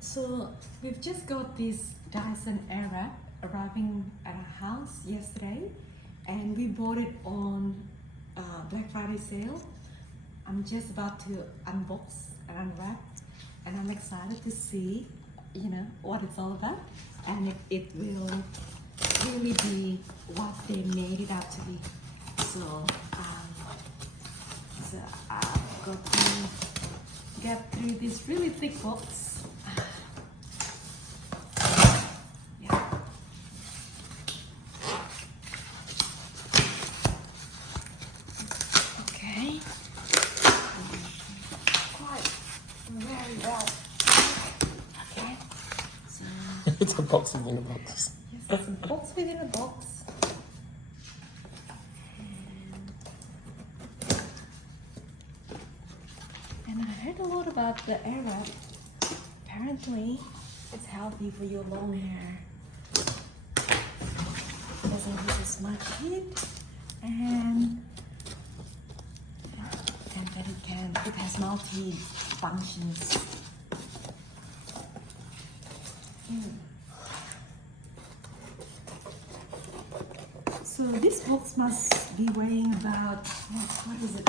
So we've just got this Dyson Airwrap arriving at our house yesterday, and we bought it on Black Friday sale. I'm just about to unbox and unwrap, and I'm excited to see, what it's all about, and if it will really be what they made it out to be. So I've got to get through this really thick box. Yeah. Okay. Quite very well. Okay. So It's a box within a box. yes, it's a box within a box. And I heard a lot about the Airwrap. Apparently, it's healthy for your long hair. It doesn't use as much heat, and that it has multi functions. So this box must be weighing about, what is it?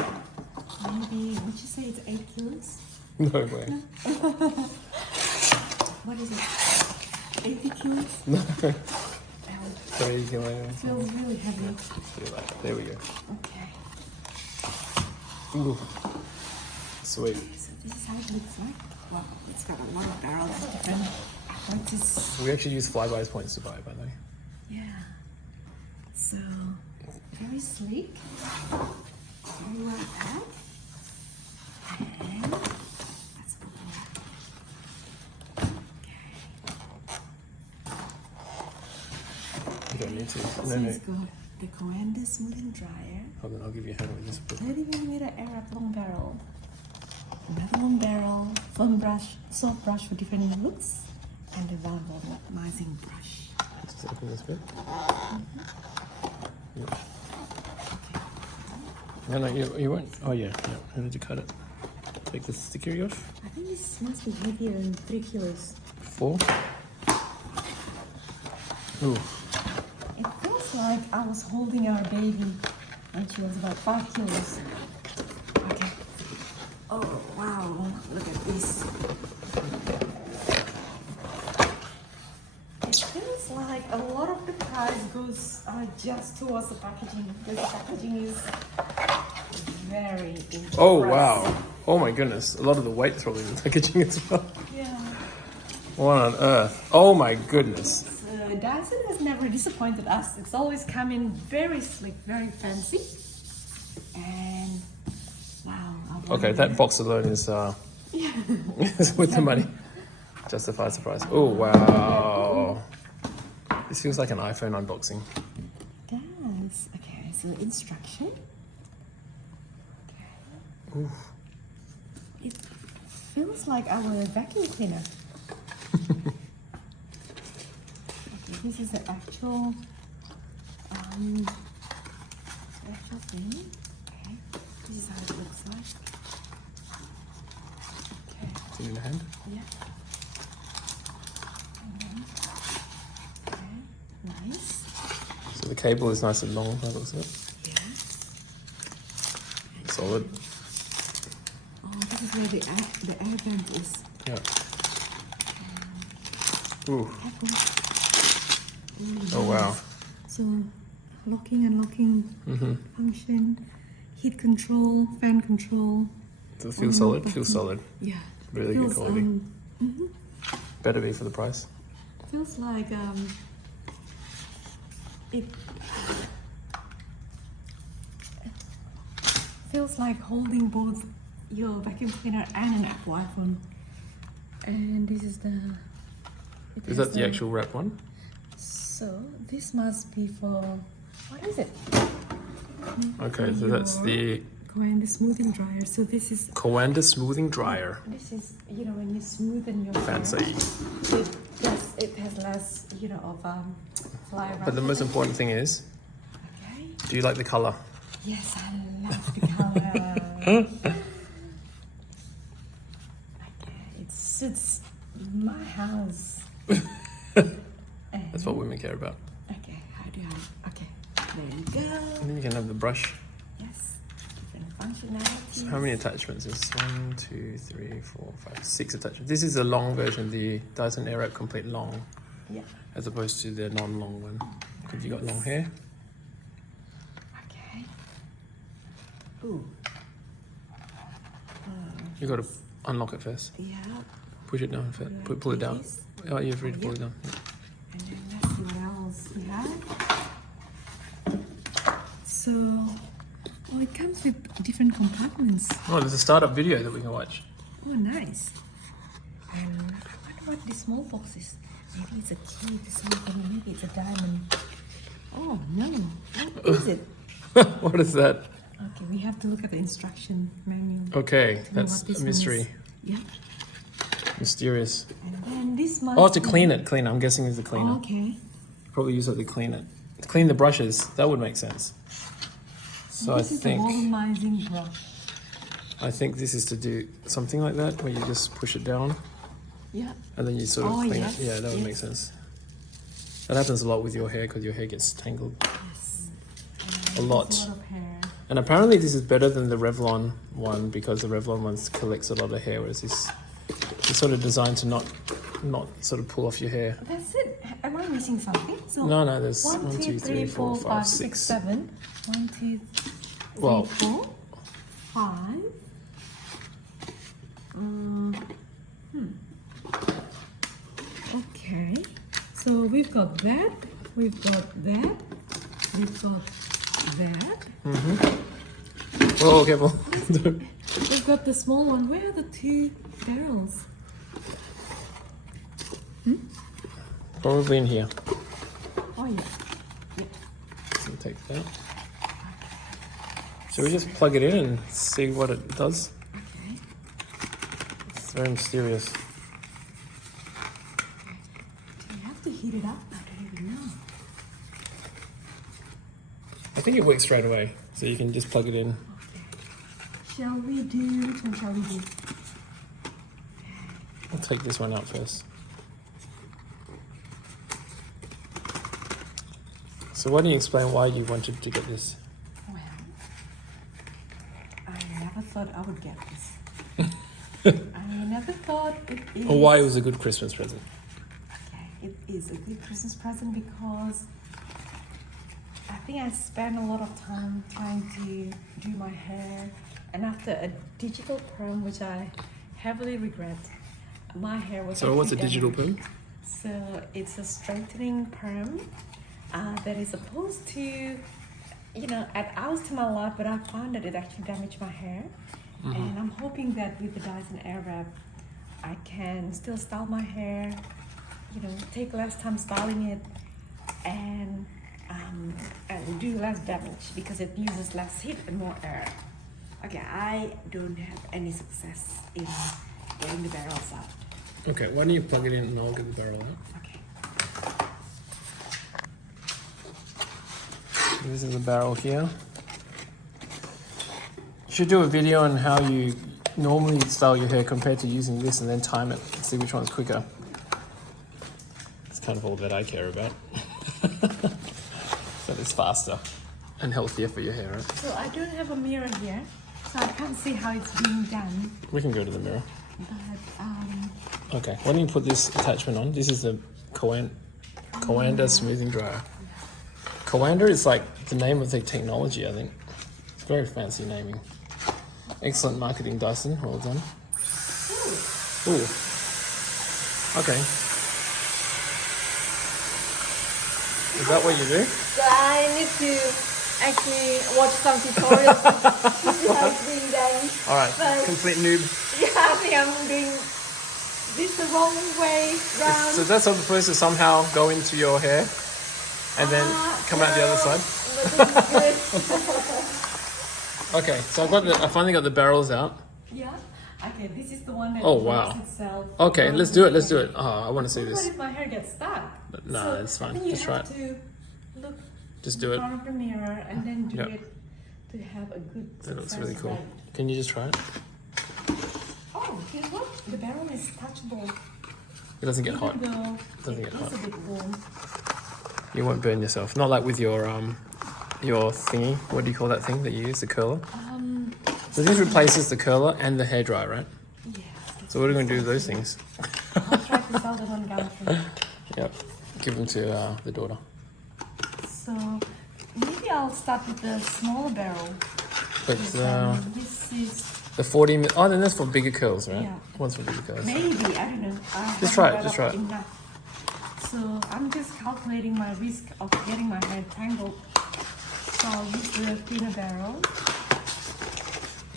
Maybe, would you say it's 8 kilos? No way. What is it? 80 kilos? No. Ouch. 3 kilos. It feels really heavy. Let's do that. There we go. Okay. Ooh. Sweet. So this is how it looks like. Wow, it's got a lot of barrels of different apparatus. We actually use Flybuys points to buy it, by the way. Yeah. So, very sleek. Very well packed. And let's open it. You don't need to. So No. it's got the Commander Smoothing Dryer. Hold on, I'll give you a hand with this. 30mm Airwrap long barrel. Another long barrel, foam brush, soft brush for different looks, and a volumizing brush. Just open this bit. Yep. Okay. No, you won't. Oh, yeah. How did you cut it? Take the sticker off. I think this must be heavier than 3 kilos. 4. Ooh. It feels like I was holding our baby when she was about 5 kilos. Okay. Oh, wow. Look at this. It feels like a lot of the price goes just towards the packaging. Because the packaging is very impressive. Oh, wow. Oh, my goodness. A lot of the weight's probably in the packaging as well. Yeah. What on earth? Oh, my goodness. So Dyson has never disappointed us. It's always come in very slick, very fancy. And wow. Okay, that box alone is with the money. Justifies the price. Oh, wow. This feels like an iPhone unboxing. It does. Okay, so instruction. Okay. Ooh. It feels like our vacuum cleaner. Okay, this is the actual thing. Okay, this is how it looks like. Okay, Is it in the hand? yeah. Okay, nice. So the cable is nice and long, by the looks of it. Yeah. Solid. Oh, this is where the air vent is. Yeah. Ooh. Oh, wow. So, locking and unlocking function, heat control, fan control. Does it feel solid? Feels solid. Yeah. Really good Feels, quality. Better be for the price. feels like it feels like holding both your vacuum cleaner and an Apple iPhone. And this is the. it Is has that the actual wrap one? So this must be for, what is it? Okay, so that's the Commander Smoothing Dryer. So this is, Coanda Smoothing Dryer. this is, when you smoothen your Fancy. hair, it has less, of fly wrap. But the most important thing is, Okay. do you like the color? Yes, I love the color. Okay, it suits my house. That's what women care about. Okay, how do I? Okay, there you go. And then you can have the brush. Yes, different functionalities. So how many attachments is 1, 2, 3, 4, 5, 6 attachments? This is the long version, the Dyson Airwrap Complete Long, Yeah. as opposed to the non-long one. Because you got long hair. Okay. Ooh. You got to unlock it first. Yeah. Push it down first. Yeah, Pull it down. this. Oh, you're free to pull Yeah. it down. Yeah. And then let's see what else we have. So, oh, it comes with different compartments. Oh, there's a startup video that we can watch. Oh, nice. And I wonder what this small box is. Maybe it's a key to something. Maybe it's a diamond. Oh no! What is it? What is that? Okay, we have to look at the instruction manual. Okay, to know that's what this a one mystery. is. Yeah. Mysterious. And then this must Oh, to be- clean it. Clean it. I'm guessing it's a cleaner. Oh, okay. Probably use it to clean it. To clean the brushes. That would make sense. So This is the volumizing brush. I think this is to do something like that, where you just push it down Yeah. and then you sort of Oh, clean yes, it. Yeah, that would yes. make sense. That happens a lot with your hair because your hair gets tangled. Yes. A lot. There's a lot of hair. And apparently this is better than the Revlon one because the Revlon one collects a lot of hair, whereas this is sort of designed to not sort of pull off your hair. That's it. Am I missing something? So No, there's 1, 2, 3, 4, 5, 6, 7. 1, 2, 3, Well- 4, 5. Okay. So we've got that. We've got that. We've got that. Oh, careful. We've got the small one. Where are the two barrels? Probably in here. Oh yeah. Yeah. So take that. Shall we just plug it in and see what it does? Okay. It's very mysterious. Do we have to heat it up? I don't even know. I think it works straight away, so you can just plug it in. Okay. Shall we do? Which one shall we do? I'll take this one out first. So why don't you explain why you wanted to get this? Well, I never thought I would get this. I never thought it is. Or why it was a good Christmas present? Okay, it is a good Christmas present because I think I spent a lot of time trying to do my hair, and after a digital perm, which I heavily regret, my hair was. So what's a actually digital damaged. perm? So it's a straightening perm that is supposed to, add hours to my life, but I found that it actually damaged my hair. And I'm hoping that with the Dyson Airwrap, I can still style my hair, take less time styling it, and do less damage because it uses less heat and more air. Okay, I don't have any success in getting the barrels out. Okay, why don't you plug it in and I'll get the barrel out. Okay. This is the barrel here. You should do a video on how you normally style your hair compared to using this and then time it and see which one's quicker. It's kind of all that I care about. So it's faster and healthier for your hair, right? So I don't have a mirror here, so I can't see how it's being done. We can go to the mirror. But Okay, why don't you put this attachment on? This is the Coanda smoothing dryer. Coanda is like the name of the technology, I think. It's very fancy naming. Excellent marketing, Dyson. Well done. Ooh. Okay. Is that what you do? so I need to actually watch some tutorials to see how it's being done. All right. But- Complete noob. Yeah, I think I'm doing this the wrong way round. So that's supposed to somehow go into your hair and then come out the other side. But this is good. Okay, so I finally got the barrels out. Yeah. Okay, this is the one that Oh, works wow. itself. Okay, let's do it. Let's do it. Oh, I want to see What this. if my hair gets stuck? No, So it's fine. I think you Just try have to look Just do in it. front of the mirror and then do Yeah. it to have a good That looks success really cool. rate. Can you just try it? Oh, you know what? The barrel is touchable. It doesn't get hot. Even though Doesn't it get is hot. a bit warm. You won't burn yourself. Not like with your thingy. What do you call that thing that you use? The curler. So this replaces the curler and the hairdryer, right? Yes. So what are we going to do with those things? I'll try to sell them on Gumtree. Yep. Give them to the daughter. So maybe I'll start with the smaller barrel. But This is the 40 mil. Oh, then that's for bigger curls, right? Yeah. One's for bigger curls. maybe, I don't know. Just try it, just try it. Enough. So I'm just calculating my risk of getting my hair tangled. So I'll use the thinner barrel.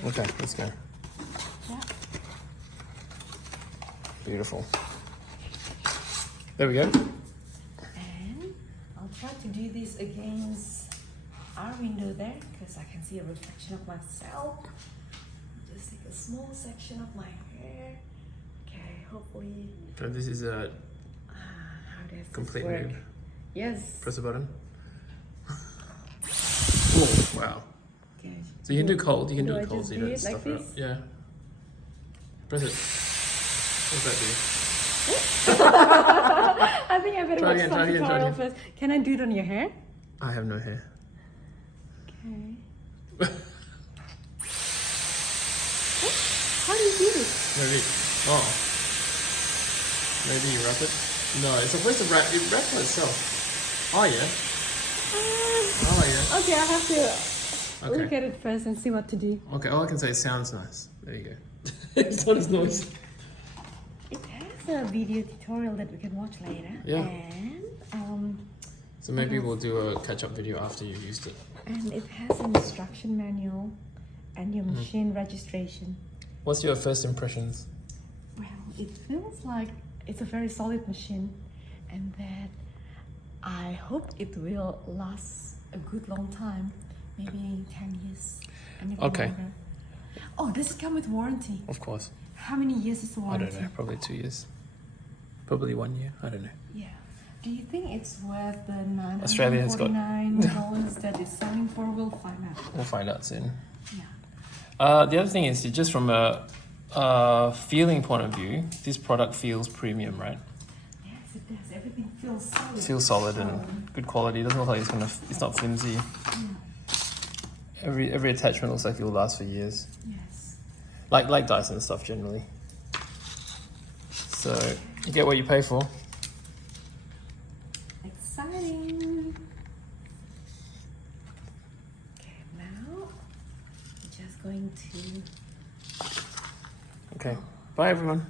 Okay, let's go. Yeah. Beautiful. There we go. And I'll try to do this against our window there because I can see a reflection of myself. Just take a small section of my hair. Okay, hopefully. So this is a How does complete this work? nude. Yes. Press the button. Oh, wow. Okay. So you can do cold. You can Do do I it cold just so you do don't it like stuff it up. this? Yeah. Press it. What's that do? I think I better Try watch again, some try again, try tutorial again. first. Can I do it on your hair? I have no hair. Okay. How do you do this? Maybe. Oh. Maybe you wrap it. No, it's supposed to wrap. It wraps by itself. Oh yeah. Oh yeah. Okay, I have to Okay. look at it first and see what to do. Okay. All I can say is sounds nice. There you go. It's not as noisy. It has a video tutorial that we can watch later. Yeah. And So maybe we'll do a catch-up video after you've used it. and it has an instruction manual and your machine registration. What's your first impressions? Well, it feels like it's a very solid machine and that I hope it will last a good long time, maybe 10 years and even Okay. longer. Oh, does it come with warranty? Of course. How many years is the I warranty? don't know. Probably 2 years. Probably 1 year. I don't know. Yeah. Do you think it's worth the Australia has got- $949 that it's selling for? We'll find out. We'll find out soon. Yeah. The other thing is, just from a feeling point of view, this product feels premium, right? Yes, it does. Everything feels solid. It feels solid and good quality. It doesn't look like it's not flimsy. Every attachment looks like it will last for years. Yes. Like Dyson stuff generally. So you get what you pay for. Exciting. Okay, now I'm just going to Okay. Bye everyone.